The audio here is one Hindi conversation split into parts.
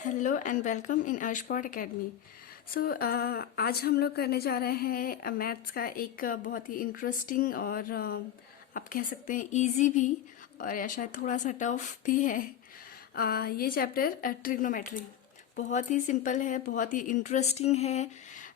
हेलो एंड वेलकम इन अर्शपॉट एकेडमी। सो आज हम लोग करने जा रहे हैं मैथ्स का एक बहुत ही इंटरेस्टिंग और आप कह सकते हैं इजी भी और या शायद थोड़ा सा टफ भी है। ये चैप्टर ट्रिग्नोमेट्री बहुत ही सिंपल है, बहुत ही इंटरेस्टिंग है।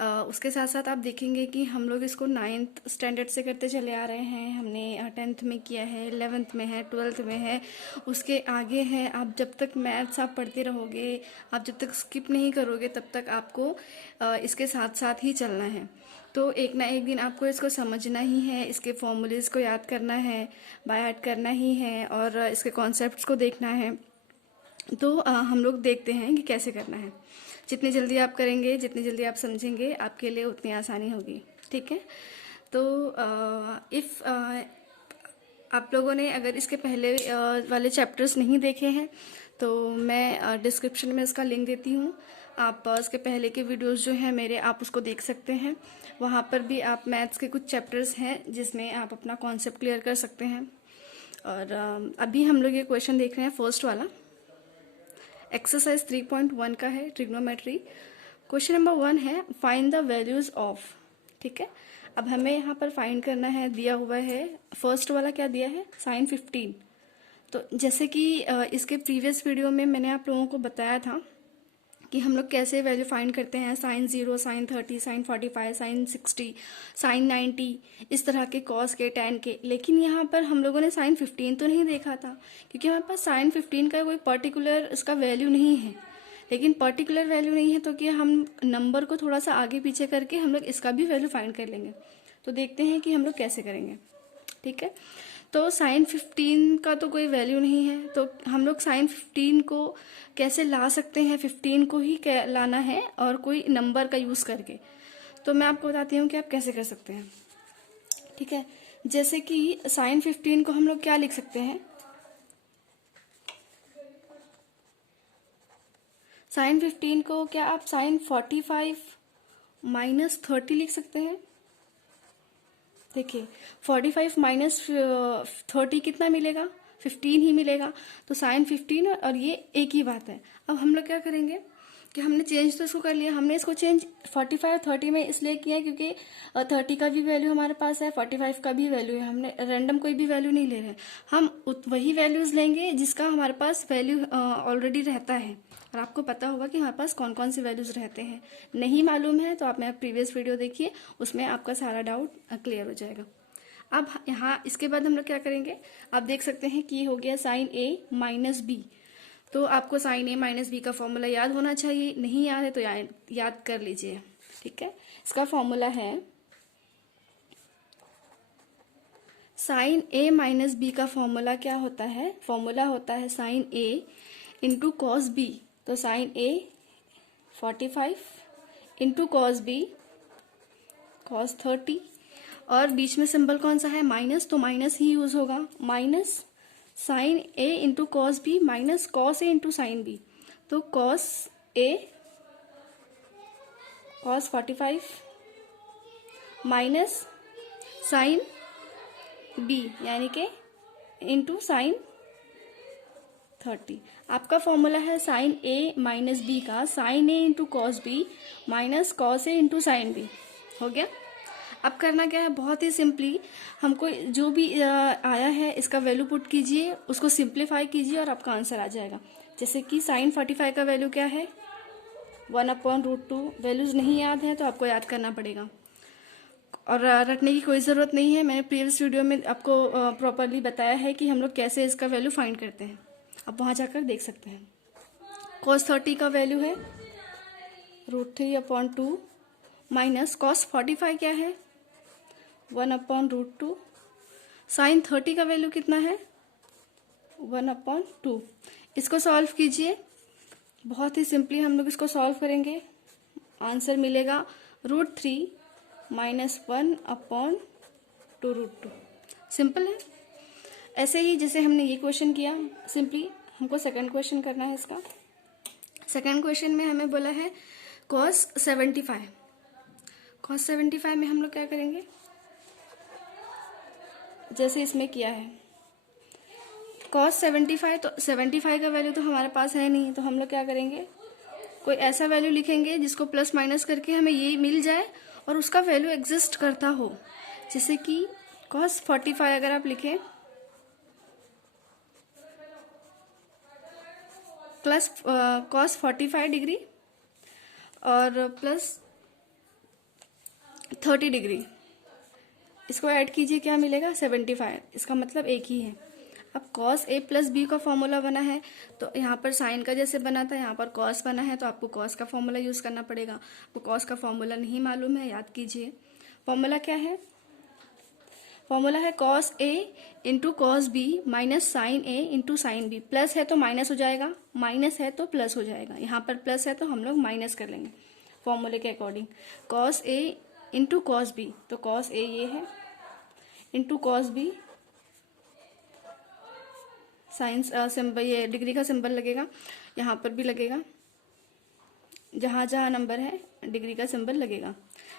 उसके साथ साथ आप देखेंगे कि हम लोग इसको 9th स्टैंडर्ड से करते चले आ रहे हैं। हमने 10th में किया है, 11th में है, 12th में है, उसके आगे है। आप जब तक मैथ्स आप पढ़ते रहोगे, आप जब तक स्किप नहीं करोगे, तब तक आपको इसके साथ साथ ही चलना है। तो एक ना एक दिन आपको इसको समझना ही है, इसके फॉर्मूलेज को याद करना है, बाय हार्ट करना ही है और इसके कॉन्सेप्ट्स को देखना है। तो हम लोग देखते हैं कि कैसे करना है। जितनी जल्दी आप करेंगे, जितनी जल्दी आप समझेंगे, आपके लिए उतनी आसानी होगी। ठीक है। तो इफ़ आप लोगों ने अगर इसके पहले वाले चैप्टर्स नहीं देखे हैं तो मैं डिस्क्रिप्शन में इसका लिंक देती हूँ। आप इसके पहले के वीडियोस जो हैं मेरे, आप उसको देख सकते हैं। वहाँ पर भी आप मैथ्स के कुछ चैप्टर्स हैं जिसमें आप अपना कॉन्सेप्ट क्लियर कर सकते हैं। और अभी हम लोग ये क्वेश्चन देख रहे हैं फर्स्ट वाला, एक्सरसाइज 3.1 का है, ट्रिग्नोमेट्री। क्वेश्चन नंबर 1 है फाइंड द वैल्यूज ऑफ। ठीक है। अब हमें यहाँ पर फाइंड करना है, दिया हुआ है फर्स्ट वाला क्या दिया है, साइन 15। तो जैसे कि इसके प्रीवियस वीडियो में मैंने आप लोगों को बताया था कि हम लोग कैसे वैल्यू फाइंड करते हैं, sine 0, sine 30, sine 45, sine 60, sine 90, इस तरह के कॉस के, टैन के। लेकिन यहाँ पर हम लोगों ने साइन 15 तो नहीं देखा था, क्योंकि हमारे पास साइन 15 का कोई पर्टिकुलर इसका वैल्यू नहीं है। लेकिन पर्टिकुलर वैल्यू नहीं है तो कि हम नंबर को थोड़ा सा आगे पीछे करके हम लोग इसका भी वैल्यू फाइंड कर लेंगे। तो देखते हैं कि हम लोग कैसे करेंगे। ठीक है। तो साइन 15 का तो कोई वैल्यू नहीं है, तो हम लोग साइन 15 को कैसे ला सकते हैं, 15 को ही लाना है और कोई नंबर का यूज़ करके। तो मैं आपको बताती हूँ कि आप कैसे कर सकते हैं। ठीक है। जैसे कि साइन 15 को हम लोग क्या लिख सकते हैं, साइन 15 को क्या आप साइन 45 माइनस 30 लिख सकते हैं। देखिए 45 माइनस 30 कितना मिलेगा, 15 ही मिलेगा। तो साइन 15 और ये एक ही बात है। अब हम लोग क्या करेंगे कि हमने चेंज तो इसको कर लिया, हमने इसको चेंज 45 30 में इसलिए किया क्योंकि 30 का भी वैल्यू हमारे पास है, 45 का भी वैल्यू है। हमने रैंडम कोई भी वैल्यू नहीं ले रहे, हम वही वैल्यूज लेंगे जिसका हमारे पास वैल्यू ऑलरेडी रहता है। और आपको पता होगा कि हमारे पास कौन कौन से वैल्यूज रहते हैं। नहीं मालूम है तो आप मेरा प्रीवियस वीडियो देखिए, उसमें आपका सारा डाउट क्लियर हो जाएगा। अब यहाँ इसके बाद हम लोग क्या करेंगे, आप देख सकते हैं कि ये हो गया साइन ए माइनस बी। तो आपको साइन ए माइनस बी का फॉर्मूला याद होना चाहिए, नहीं याद है तो याद कर लीजिए। ठीक है। इसका फॉर्मूला है, साइन ए माइनस बी का फॉर्मूला क्या होता है, फॉर्मूला होता है sine A into cos B. तो साइन ए 45 इंटू कॉस बी कॉस 30, और बीच में सिंबल कौन सा है, माइनस, तो माइनस ही यूज होगा। Minus sine A into cos B minus cos A into sine B. तो cos A cos 45 minus sine B यानी के इंटू साइन 30। आपका फॉर्मूला है साइन ए माइनस बी का sine A into cos B minus cos A into sine B. हो गया। अब करना क्या है, बहुत ही सिंपली हमको जो भी आया है इसका वैल्यू पुट कीजिए, उसको सिंप्लीफाई कीजिए और आपका आंसर आ जाएगा। जैसे कि साइन 45 का वैल्यू क्या है, 1/√2। वैल्यूज नहीं याद है तो आपको याद करना पड़ेगा और रटने की कोई ज़रूरत नहीं है। मैंने प्रीवियस वीडियो में आपको प्रॉपरली बताया है कि हम लोग कैसे इसका वैल्यू फाइंड करते हैं, आप वहाँ जाकर देख सकते हैं। cos 30 का वैल्यू है √3/2 माइनस cos 45 क्या है, 1/√2। साइन 30 का वैल्यू कितना है, 1/2। इसको सॉल्व कीजिए, बहुत ही सिंपली हम लोग इसको सॉल्व करेंगे। आंसर मिलेगा √3 माइनस 1/√2। सिंपल है। ऐसे ही जैसे हमने ये क्वेश्चन किया, सिंपली हमको सेकंड क्वेश्चन करना है। इसका सेकंड क्वेश्चन में हमें बोला है cos 75। cos 75 में हम लोग क्या करेंगे, जैसे इसमें किया है cos 75, तो 75 का वैल्यू तो हमारे पास है नहीं, तो हम लोग क्या करेंगे, कोई ऐसा वैल्यू लिखेंगे जिसको प्लस माइनस करके हमें ये मिल जाए और उसका वैल्यू एग्जिस्ट करता हो। जैसे कि cos 45 अगर आप लिखें प्लस cos 45 डिग्री और प्लस 30 डिग्री, इसको ऐड कीजिए, क्या मिलेगा 75। इसका मतलब एक ही है। अब cos a प्लस बी का फॉर्मूला बना है, तो यहाँ पर साइन का जैसे बना था यहाँ पर cos बना है, तो आपको cos का फॉर्मूला यूज़ करना पड़ेगा। आपको cos का फॉर्मूला नहीं मालूम है, याद कीजिए। फॉर्मूला क्या है? फॉर्मूला है cos a into cos B minus sine a into sine B. Plus है तो माइनस हो जाएगा, माइनस है तो प्लस हो जाएगा। यहाँ पर प्लस है तो हम लोग माइनस कर लेंगे फॉर्मूले के according. cos a into cos B, तो cos a ये है into cos B, science symbol, ये डिग्री का सिंबल लगेगा, यहाँ पर भी लगेगा, जहाँ जहाँ नंबर है डिग्री का सिंबल लगेगा।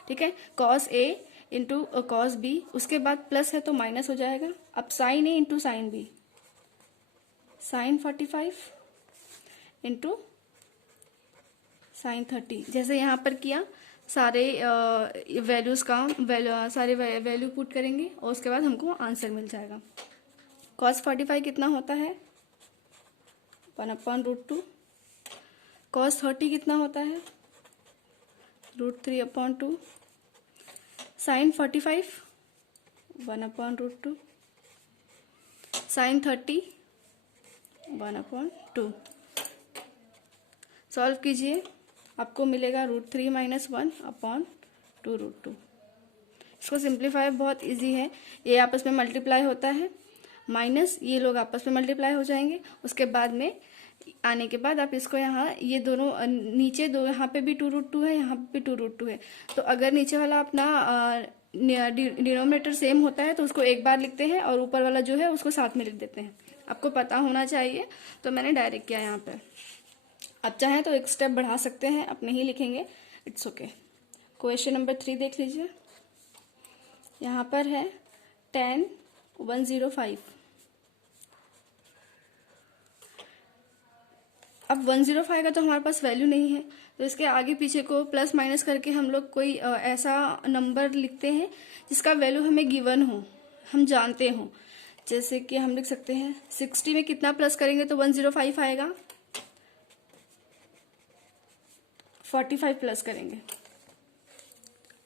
ठीक है, cos a into cos B, उसके बाद प्लस है तो माइनस हो जाएगा। अब sine a into sine B, sine 45 into sine 30, जैसे यहाँ पर किया सारे वैल्यूज का सारे वैल्यू पुट करेंगे और उसके बाद हमको आंसर मिल जाएगा। cos 45 कितना होता है 1/√2। cos 30 कितना होता है √3/2। साइन 45 1/√2। साइन 30 1/2। सॉल्व कीजिए, आपको मिलेगा √3 - 1/2√2। इसको सिंप्लीफाई बहुत इजी है, ये आपस में मल्टीप्लाई होता है, माइनस ये लोग आपस में मल्टीप्लाई हो जाएंगे। उसके बाद में आने के बाद आप इसको यहाँ, ये दोनों नीचे दो, यहाँ पे भी 2√2 है, यहाँ पे भी 2√2 है, तो अगर नीचे वाला अपना डिनोमिनेटर सेम होता है तो उसको एक बार लिखते हैं और ऊपर वाला जो है उसको साथ में लिख देते हैं। आपको पता होना चाहिए, तो मैंने डायरेक्ट किया यहाँ पे। आप चाहें तो एक स्टेप बढ़ा सकते हैं, अपने ही लिखेंगे, इट्स ओके। क्वेश्चन नंबर 3 देख लीजिए, यहाँ पर है tan 105। अब 105 का तो हमारे पास वैल्यू नहीं है, तो इसके आगे पीछे को प्लस माइनस करके हम लोग कोई ऐसा नंबर लिखते हैं जिसका वैल्यू हमें गिवन हो, हम जानते हो। जैसे कि हम लिख सकते हैं 60 में कितना प्लस करेंगे तो 105 आएगा, 45 प्लस करेंगे।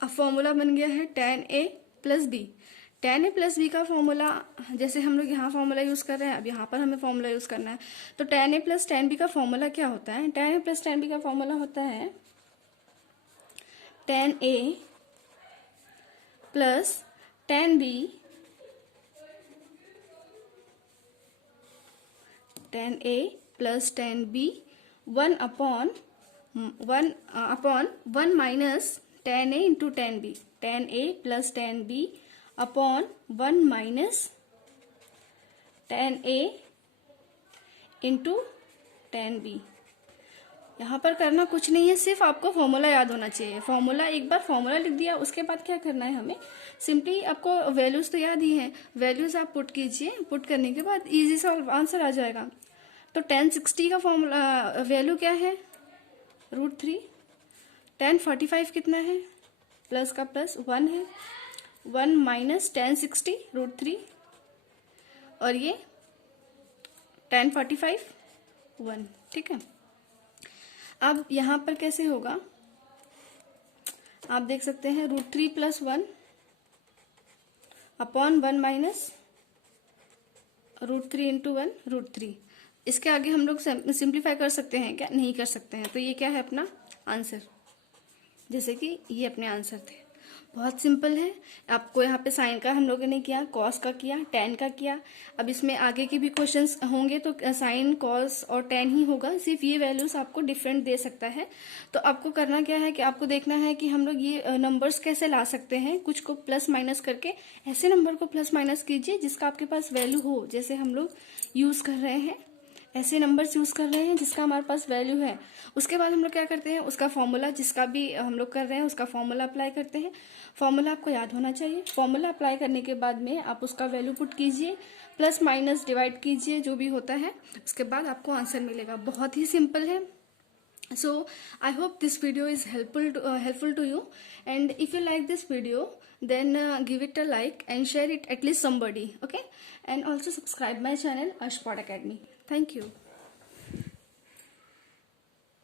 अब फॉर्मूला बन गया है tan a plus B. tan a plus B का फॉर्मूला, जैसे हम लोग यहाँ फॉर्मूला यूज कर रहे हैं, अब यहाँ पर हमें फॉर्मूला यूज करना है, तो tan a plus tan b का फॉर्मूला क्या होता है? tan a plus tan b का फॉर्मूला होता है tan a plus tan b, tan a plus tan b 1/1 minus tan a into tan b। tan a plus tan b upon 1 minus tan a into tan b। यहाँ पर करना कुछ नहीं है, सिर्फ आपको फॉर्मूला याद होना चाहिए। फॉर्मूला, एक बार फॉर्मूला लिख दिया, उसके बाद क्या करना है हमें, सिंपली आपको वैल्यूज तो याद ही है, वैल्यूज आप पुट कीजिए, पुट करने के बाद इजी सा आंसर आ जाएगा। तो tan 60 का फॉर्मूला वैल्यू क्या है √3। tan 45 कितना है, प्लस का प्लस 1 है, 1 माइनस tan 60 √3, और ये tan 45 1। ठीक है, अब यहाँ पर कैसे होगा आप देख सकते हैं, √3 प्लस 1 अपॉन 1 माइनस √3 इंटू 1 √3। इसके आगे हम लोग सिंप्लीफाई कर सकते हैं क्या? नहीं कर सकते हैं, तो ये क्या है अपना आंसर, जैसे कि ये अपने आंसर थे। बहुत सिंपल है। आपको यहाँ पे साइन का हम लोगों ने किया, कॉस का किया, टेन का किया। अब इसमें आगे के भी क्वेश्चंस होंगे तो साइन, कॉस और टेन ही होगा, सिर्फ ये वैल्यूज आपको डिफरेंट दे सकता है। तो आपको करना क्या है कि आपको देखना है कि हम लोग ये नंबर्स कैसे ला सकते हैं, कुछ को प्लस माइनस करके ऐसे नंबर को प्लस माइनस कीजिए जिसका आपके पास वैल्यू हो। जैसे हम लोग यूज कर रहे हैं, ऐसे नंबर्स यूज कर रहे हैं जिसका हमारे पास वैल्यू है। उसके बाद हम लोग क्या करते हैं, उसका फॉर्मूला, जिसका भी हम लोग कर रहे हैं उसका फॉर्मूला अप्लाई करते हैं। फॉर्मूला आपको याद होना चाहिए। फॉर्मूला अप्लाई करने के बाद में आप उसका वैल्यू पुट कीजिए, प्लस माइनस डिवाइड कीजिए, जो भी होता है, उसके बाद आपको आंसर मिलेगा। बहुत ही सिंपल है, So I hope this video is helpful to you, and if you like this video, then give it a like and share it at least somebody, okay? And also subscribe my channel Ashpod Academy. Thank you.